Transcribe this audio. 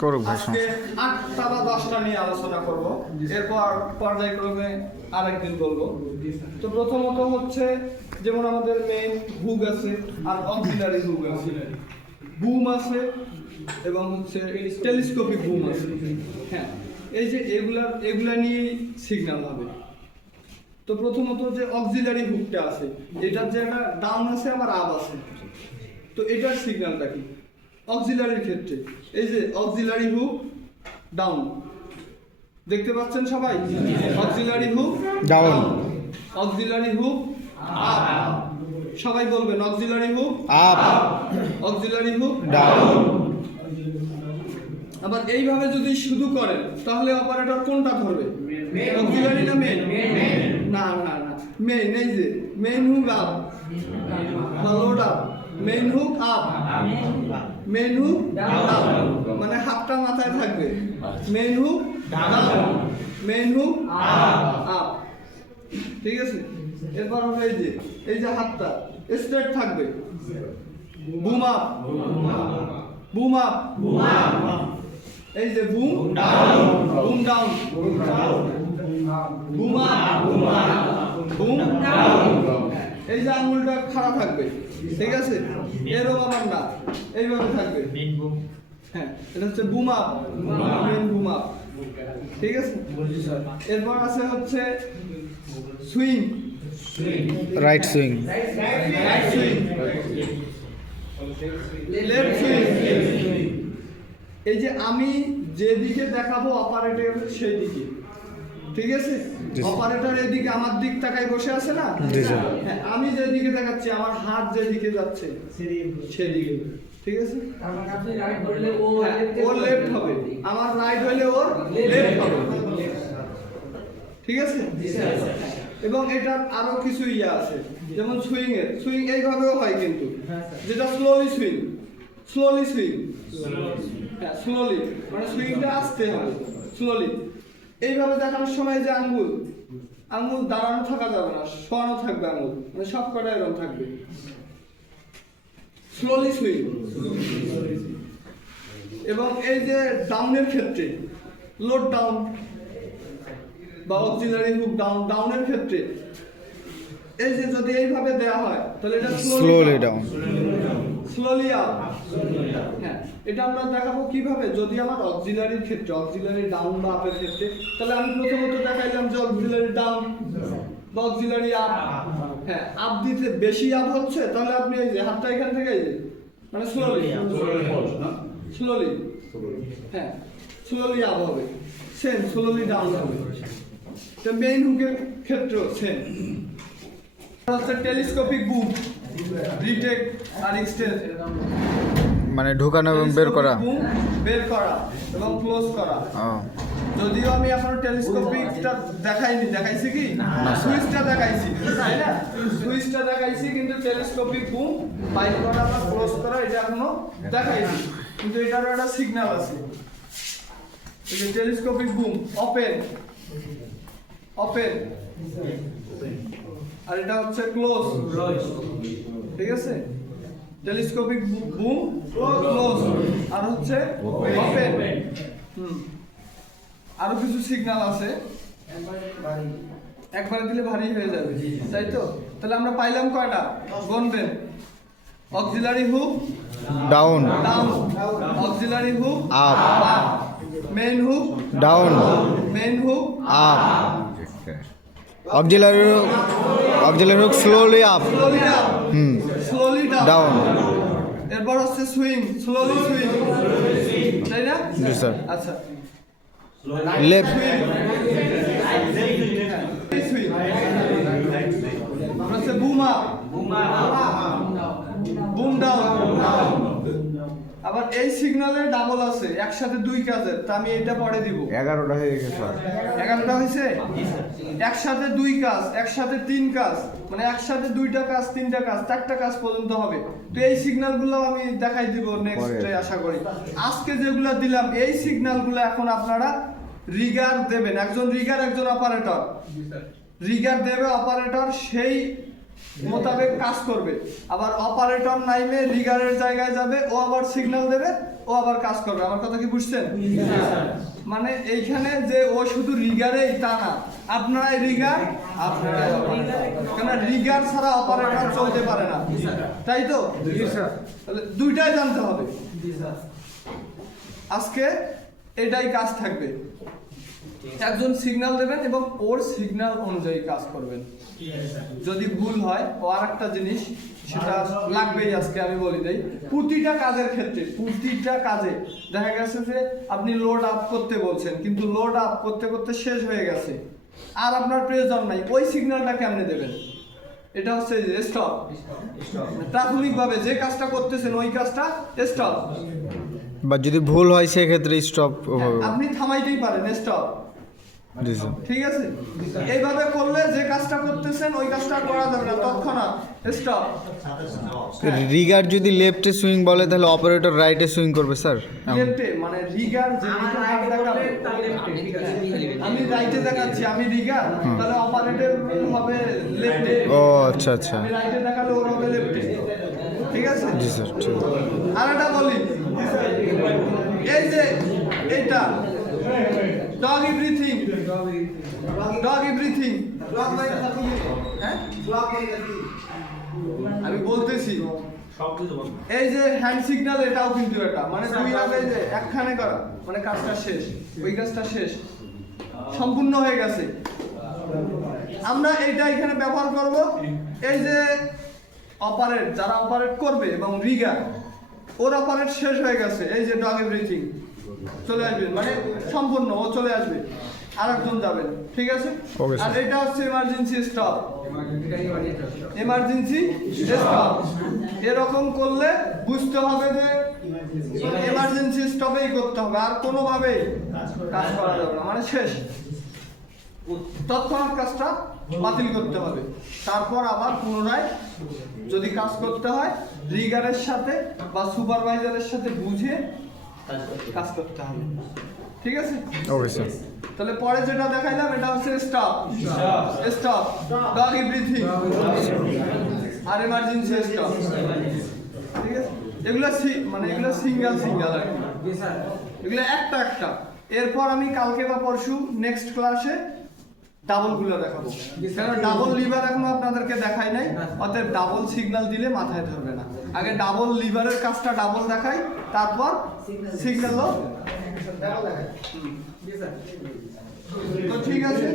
করুক ভাই, আজকে আটটা বা দশটা নিয়ে আলোচনা করব। এরপর পর্যায়ক্রমে আরেকদিন বলব। তো প্রথমত হচ্ছে যেমন আমাদের মেইন হুক আছে আর অক্সিলারি হুক আছে। বুম আছে এবং হচ্ছে টেলিস্কোপিক বুম আছে। হ্যাঁ এই যে এগুলার এগুলা নিয়ে সিগন্যাল হবে। তো প্রথমত যে অক্সিলারি হুকটা আছে এটার যে একটা ডাউন আছে আবার আপ আছে। তো এটার সিগন্যালটা কি? অক্সিলারির ক্ষেত্রে। এই যে অক্সিলারি হুক ডাউন দেখতে পাচ্ছেন সবাই? Auxiliary hook down auxiliary hook up সবাই বলবেন auxiliary hook up auxiliary hook down আবার এইভাবে যদি শুধু করেন তাহলে অপারেটর কোনটা ধরবে? অক্সিলারি না মেন না না না। মেইন এই যে মেইন হুক আপ বা load up main hook up up মানে হাতটা মাথায় থাকবে। Down main hook up. ঠিক আছে? এরপর হবে এই যে এই যে হাতটা স্ট্রেট থাকবে। বুম আপ বুম আপ এই যে boom down boom down boom up boom down এই যে আঙুলটা খাড়া থাকবে। ঠিক আছে? এরকম আবার না। এইভাবে থাকবে। হ্যাঁ এটা হচ্ছে boom up main boom up ঠিক আছে? এরপর আছে হচ্ছে swing right swing right swing left swing এই যে আমি যেদিকে দেখাবো অপারেটর সেই দিকে ঠিক আছে? অপারেটর এদিকে আমার দিক তাকায় বসে আছে না। হ্যাঁ আমি যেদিকে দেখাচ্ছি আমার হাত যেদিকে যাচ্ছে সেদিকে ঠিক আছে? হ্যাঁ, ওর লেফট হবে। আমার রাইট হলে ওর লেফট হবে। ঠিক আছে? এবং এটার আরও কিছু ইয়ে আছে যেমন সুইং এর। সুইং এইভাবেও হয় কিন্তু। যেটা স্লোলি সুইং স্লোলি সুইং হ্যাঁ স্লোলি মানে সুইংটা আসতে হবে। স্লোলি এইভাবে দেখানোর সময় যে আঙ্গুল আঙ্গুল দাঁড়ানো থাকা যাবে না শোয়ানো থাকবে আঙ্গুল মানে সব কটা এরকম থাকবে। স্লোলি সুইং এবং এই যে ডাউনের ক্ষেত্রে লোড ডাউন বা অক্সিলারি হুক ডাউন ডাউনের ক্ষেত্রে এই যে যদি এইভাবে দেওয়া হয় তাহলে এটা স্লোলি ডাউন স্লোলি আপ হ্যাঁ এটা আমরা দেখাবো কীভাবে? যদি আমার অক্সিলারির ক্ষেত্রে অক্সিলারি ডাউন বা আপের ক্ষেত্রে, তাহলে আমি প্রথমত দেখাইলাম যে অক্সিলারি ডাউন বা অক্সিলারি আপ হ্যাঁ আপ দিতে বেশি আপ হচ্ছে, তাহলে আপনি এই যে হাতটা এখান থেকে এই যে মানে স্লোলি স্লোলি হ্যাঁ স্লোলি আপ হবে। সেম স্লোলি ডাউন হবে। তো মেইন হুকের ক্ষেত্রেও সেম হচ্ছে টেলিস্কোপিক বুক রিটেক আর এক্সটেন্স মানে ঢুকানো এবং বের করা। বের করা এবং ক্লোজ করা। যদিও আমি এখনও টেলিস্কোপিকটা দেখাইনি দেখাইছি কি? সুইচটা দেখাইছি তাই না? সুইচটা দেখাইছি কিন্তু টেলিস্কোপিক বুম বাইক করা বা ক্লোজ করা এটা এখনও দেখাইছি কিন্তু এটারও একটা সিগন্যাল আছে। এই যে টেলিস্কোপিক বুম ওপেন ওপেন আর এটা হচ্ছে ক্লোজ ঠিক আছে? Telescopic broom close. আর হচ্ছে ওপেন। হুম। আরও কিছু সিগন্যাল আছে। একবার দিলে ভারী হয়ে যাবে। তাই তো? তাহলে আমরা পাইলাম কয়টা? গনবেন। Auxiliary hook down. Down. Auxiliary hook up. Main hook down. Main hook up. Auxiliary auxiliary hook slowly up down hmm slowly down down এরপর হচ্ছে সুইং স্লোলি সুইং তাই না? জি স্যার। আচ্ছা। লেফট সুইং হচ্ছে বুম আপ বুম ডাউন আবার এই সিগন্যালে double আছে একসাথে দুই কাজের তা আমি এটা পরে দিব। এগারোটা হয়ে গেছে স্যার। এগারোটা হয়েছে? একসাথে দুই কাজ একসাথে তিন কাজ মানে একসাথে দুইটা কাজ তিনটা কাজ চারটা কাজ পর্যন্ত হবে। তো এই সিগন্যালগুলো আমি দেখাই দিব নেক্সট আশা করি। আজকে যেগুলো দিলাম এই সিগন্যালগুলো এখন আপনারা রিগার দেবেন। একজন রিগার একজন অপারেটর রিগার দেবে অপারেটর সেই মোতাবেক কাজ করবে। আবার অপারেটর নাইমে রিগারের জায়গায় যাবে ও আবার সিগন্যাল দেবে ও আবার কাজ করবে। আমার কথা কি বুঝছেন? মানে এইখানে যে ও শুধু রিগারেই তা না আপনারা রিগার আপনারা কেন রিগার ছাড়া অপারেটর চলতে পারে না। তাই তো? দুইটাই জানতে হবে। আজকে এটাই কাজ থাকবে। একজন সিগন্যাল দেবেন এবং ওর সিগন্যাল অনুযায়ী কাজ করবেন। যদি ভুল হয় ও আর একটা জিনিস সেটা লাগবেই আজকে আমি বলি দেই। প্রতিটা কাজের ক্ষেত্রে প্রতিটা কাজে দেখা গেছে যে আপনি লোড আপ করতে বলছেন কিন্তু লোড আপ করতে করতে শেষ হয়ে গেছে। আর আপনার প্রয়োজন নাই ওই সিগন্যালটা কেমনে দেবেন? এটা হচ্ছে স্টপ প্রাথমিকভাবে যে কাজটা করতেছেন ওই কাজটা স্টপ বা যদি ভুল হয় সেক্ষেত্রে স্টপ আপনি থামাইতেই পারেন স্টপ জি স্যার ঠিক আছে? এইভাবে করলে যে কাজটা করতেছেন ওই কাজটা করা যাবে না তৎক্ষণাৎ স্টপ রিগার যদি লেফটে সুইং বলে তাহলে অপারেটর রাইটে সুইং করবে স্যার লেফটে মানে রিগার যে আমি রাইটে দেখাচ্ছি আমি রিগার তাহলে অপারেটর হবে লেফটে ও আচ্ছা আচ্ছা। আমি রাইটে দেখালে ওর হবে লেফটে ঠিক আছে? জি স্যার ঠিক। আছে। আর একটা বলি এই যে, এটা। ডগি ব্রিথিং ডগি হ্যাঁ? আমি বলতেছি। এই যে হ্যান্ড সিগন্যাল এটাও কিন্তু এটা। মানে দুই আগে যে একখানে করা মানে কাজটা শেষ, ওই কাজটা শেষ। সম্পূর্ণ হয়ে গেছে। আমরা এইটা এখানে ব্যবহার করব। এই যে অপারেট যারা অপারেট করবে এবং রিগার ওর অপারেট শেষ হয়ে গেছে এই যে ডগ এভরিথিং চলে আসবে মানে সম্পূর্ণ ও চলে আসবে আর একজন যাবেন ঠিক আছে? আর এটা হচ্ছে এমার্জেন্সি স্টপ এমার্জেন্সি স্টপ এরকম করলে বুঝতে হবে যে এমার্জেন্সি স্টপেই করতে হবে আর কোনোভাবেই কাজ করা যাবে না মানে শেষ। তৎক্ষণাৎ কাজটা বাতিল করতে হবে। তারপর আবার পুনরায় যদি কাজ করতে হয় রিগারের সাথে বা সুপারভাইজারের সাথে বুঝে কাজ করতে হবে। ঠিক আছে? তাহলে পরে যেটা দেখাইলাম এটা হচ্ছে স্টপ স্টপ ডগি ব্রিথিং আর এমার্জেন্সি স্টপ ঠিক আছে? এগুলো সি- মানে এগুলো সিঙ্গেল সিঙ্গেল আর কি। এগুলো একটা একটা। এরপর আমি কালকে বা পরশু নেক্সট ক্লাসে ডাবলগুলো দেখাবো। কারণ ডাবল লিভার এখনও আপনাদেরকে দেখাই নাই অতএব ডাবল সিগনাল দিলে মাথায় ধরবে না। আগে ডাবল লিভারের কাজটা ডাবল দেখাই তারপর সিগন্যালও তো ঠিক আছে।